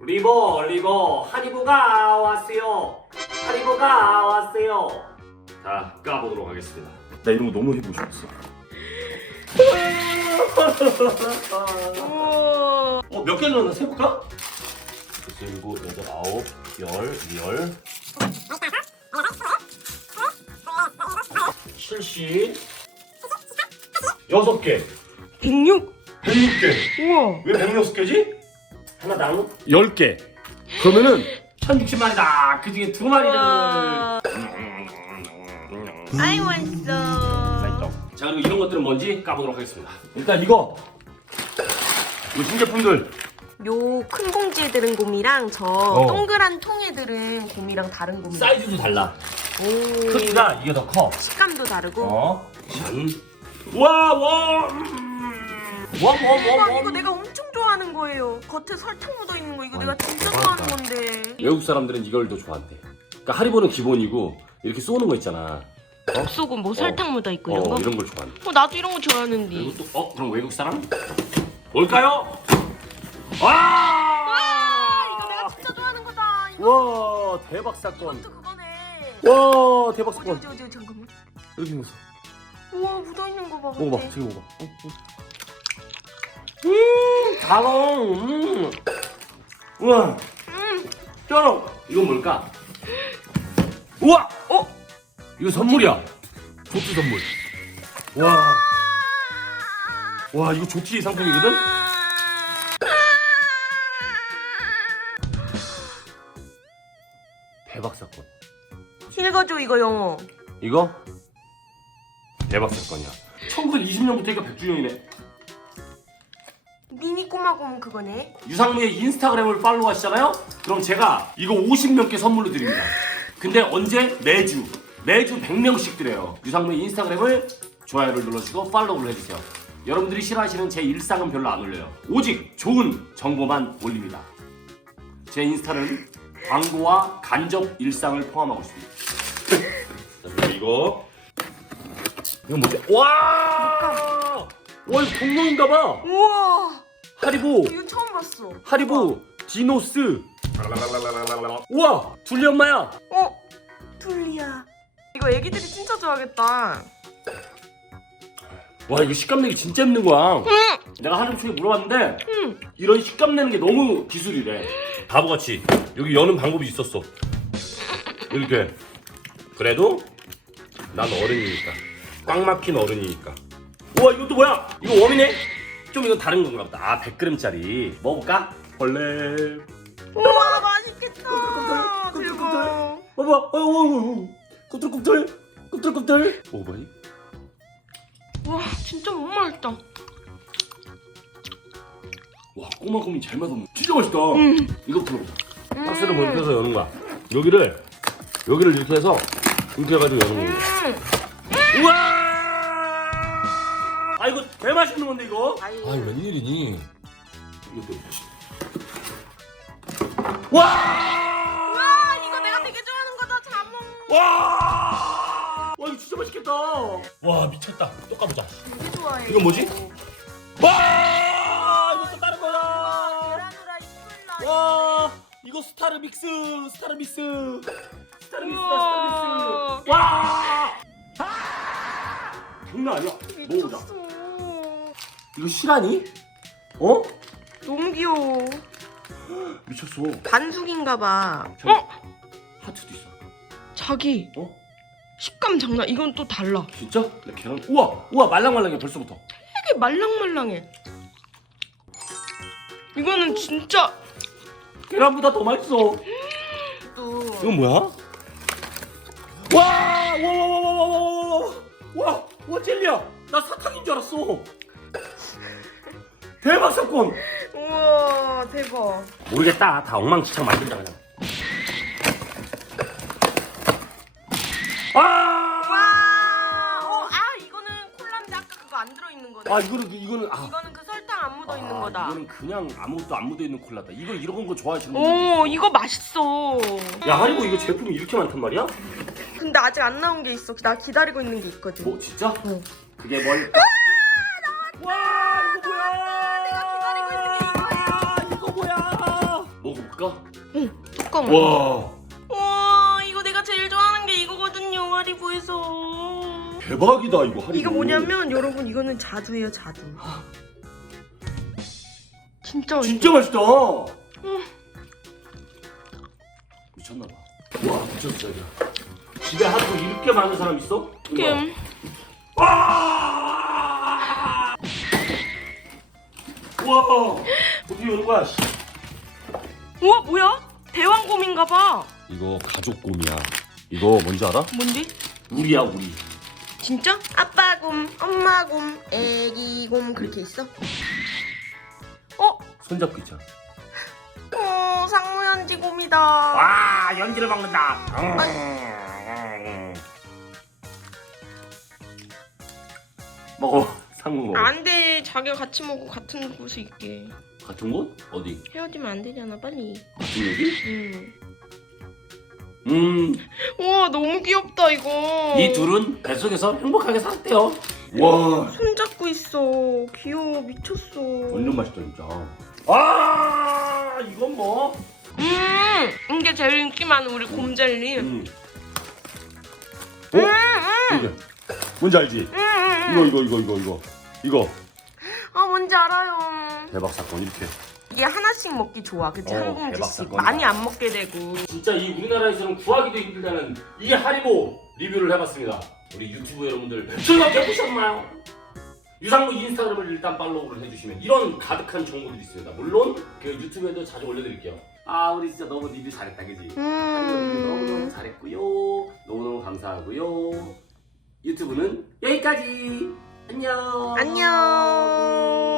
리버 리버 하리보가 왔어요 하리보가 왔어요 자 까보도록 하겠습니다 나 이런 거 너무 해보고 싶었어. 어, 몇 개를 넣나 세볼까? 일곱, 여덟, 아홉, 열, 열 칠십 여섯 개 106. 106개 우와. 왜 106개지? 하나당 10개 그러면은 1060마리다 그 중에 두 마리를 우와. 아이 맛있어. 자 그리고 이런 것들은 뭔지 까보도록 하겠습니다 일단 이거 이 신제품들 요 큰 봉지에 들은 곰이랑 저 어. 동그란 통에 들은 곰이랑 다른 곰이. 사이즈도 달라 오. 크기가 이게 더 커 식감도 다르고. 어? 짠 와와 우와 이거 와와와 내가 엄청 좋아하는 거예요. 겉에 설탕 묻어 있는 거 이거 내가 진짜 대박이다. 좋아하는 건데. 외국 사람들은 이걸 더 좋아한대 그러니까 하리보는 기본이고 이렇게 쏘는 거 있잖아 엽소금 뭐 설탕 묻어 있고 이런 어 거. 이런 걸 좋아한대 어 나도 이런 거 좋아하는데. 그리고 또 어? 그럼 외국 사람? 뭘까요? 와! 아 이거 내가 진짜 좋아하는 거다. 이거 와 대박 사건 이것도 그거네. 와 대박 어디 사건 어디 어디 잠깐만. 이렇게 생겼어 우와 묻어 있는 거 봐. 먹어봐? 지금 먹어봐 어, 어. 음 달아 음 우와 음. 쩔어 이건 뭘까? 우와 어? 이거 선물이야 조치 선물 와. 와 이거 조치 상품이거든? 대박 사건 읽어줘 이거 영어. 이거 대박 사건이야 1920년부터니까 100주년이네 미니 꼬마곰 그거네. 유상무의 인스타그램을 팔로우 하시잖아요? 그럼 제가 이거 50명께 선물로 드립니다. 근데 언제? 매주. 매주 100명씩 드려요. 유상무의 인스타그램을 좋아요를 눌러주고 팔로우를 해주세요. 여러분들이 싫어하시는 제 일상은 별로 안 올려요. 오직 좋은 정보만 올립니다. 제 인스타는 광고와 간접 일상을 포함하고 있습니다. 자, 이거. 이거 뭐지? 와! 와, 이거 공룡인가봐! 우와 하리보! 이거 처음 봤어. 하리보 디노스 우와 둘리 엄마야 어 둘리야. 이거 애기들이 진짜 좋아하겠다. 와 이거 식감 내기 진짜 힘든 거야 응. 내가 하루 종일 물어봤는데 응. 이런 식감 내는 게 너무 기술이래 바보같이 여기 여는 방법이 있었어 이렇게 그래도 난 어른이니까 꽉 막힌 어른이니까 우와 이것도 뭐야 이거 웜이네 좀 이건 다른 건가 보다 아 100g짜리 먹어볼까? 벌레 우와 맛있겠다. 꿀꿀꿀꿀. 대박. 봐봐, 어우, 꿈틀꿈틀, 꿈틀꿈틀. 먹어봐니? 와 진짜 너무 맛있다. 와, 꼬마곰이 잘 맞았네. 진짜 맛있다. 음. 이거부터 먹어. 박스를 먼저 해서 여는 거야. 여기를, 여기를 이렇게 해서, 이렇게 해가지고 여는 거야. 음. 우와! 아, 이거 개 맛있는 건데, 이거? 아이. 아이, 웬일이니? 와! 와 이거 내가 되게 좋아하는 거다 자몽. 와! 와, 이거 진짜 맛있겠다. 와, 미쳤다. 또 까보자. 되게 좋아해. 이건 뭐지? 와! 이것도 다른 거야! 계란후라이 콜라. 와 이거 스타르 믹스 스타르 믹스 스타르 믹스다 우와. 스타르 믹스 와 아! 장난 아니야 먹어보자 미쳤어. 이거 실하니? 어? 너무 귀여워. 미쳤어 반숙인가 봐. 저- 어? 하트도 있어 자기 어? 식감 장난. 이건 또 달라. 진짜? 나 계란 우와 우와 말랑말랑해 벌써부터 되게 말랑말랑해. 이거는 진짜 계란보다 더 맛있어 또 이건 뭐야? 와 와 와 와 와 와 와 와와 젤리야 나 사탕인 줄 알았어 대박 사건 우와 대박. 모르겠다. 다 엉망진창 만든다 그냥. 아! 와. 어, 아 이거는 콜라인데 아까 그거 안 들어 있는 거네. 아 이거는 그- 이거는 아. 이거는 그 설탕 안 묻어 있는 아, 거다. 이거는 그냥 아무것도 안 묻어 있는 콜라다. 이거 이런 거 좋아하시는 분들. 오 이거 맛있어. 야 하리보 이거 제품이 이렇게 많단 말이야? 근데 아직 안 나온 게 있어. 나 기다리고 있는 게 있거든. 뭐 진짜? 응. 그게 뭘까? 와 이거 뭐야? 내가 기다리고 있는 게 이거야. 이거 뭐야? 먹어볼까? 볼까? 응 뚜껑 와와 이거 내가 제일 좋아하는 게 이거거든요 하리보에서 대박이다 이거 하리보 이거 뭐냐면 여러분 이거는 자두예요 자두 진짜 진짜 맛있다 미쳤나봐 와 미쳤어 이거 집에 하리보 이렇게 많은 사람 있어? 음. 와! 와! 어떻게 오는 거야? 씨. 우와 뭐야 대왕곰인가 봐 이거 가족 곰이야. 이거 뭔지 알아? 뭔지? 우리야 우리. 진짜? 아빠 곰, 엄마 곰, 애기 곰 그렇게 있어? 어? 손잡고 있잖아. 어 상무현지 곰이다 와 연기를 먹는다. 먹어 상무 먹어. 안 돼 자기가 같이 먹고 같은 곳에 있게 같은 곳? 어디? 헤어지면 안 되잖아 빨리 같은 여기? 음. 음. 우와 너무 귀엽다 이거 이 둘은 뱃속에서 행복하게 살았대요. 와. 손잡고 있어 귀여워 미쳤어 완전 맛있다 진짜. 아 이건 뭐? 음 이게 제일 인기 많은 우리 곰젤리 음, 음. 어? 이게 뭔지 알지? 음, 음, 이거 음. 이거 이거 이거 이거 이거 아 뭔지 알아요 대박 사건 이렇게. 이게 하나씩 먹기 좋아 그치 어, 한 대박 사건이다. 많이 안 먹게 되고 진짜 이 우리나라에서는 구하기도 힘들다는 이 하리보 리뷰를 해봤습니다. 우리 유튜브 여러분들 즐겁게 보셨나요? 유상무 인스타그램을 일단 팔로우를 해주시면 이런 가득한 정보들이 있습니다. 물론 그 유튜브에도 자주 올려드릴게요. 아 우리 진짜 너무 리뷰 잘했다 그지? 리뷰 너무너무 음. 잘했고요. 너무너무 감사하고요. 유튜브는 여기까지. 안녕. 안녕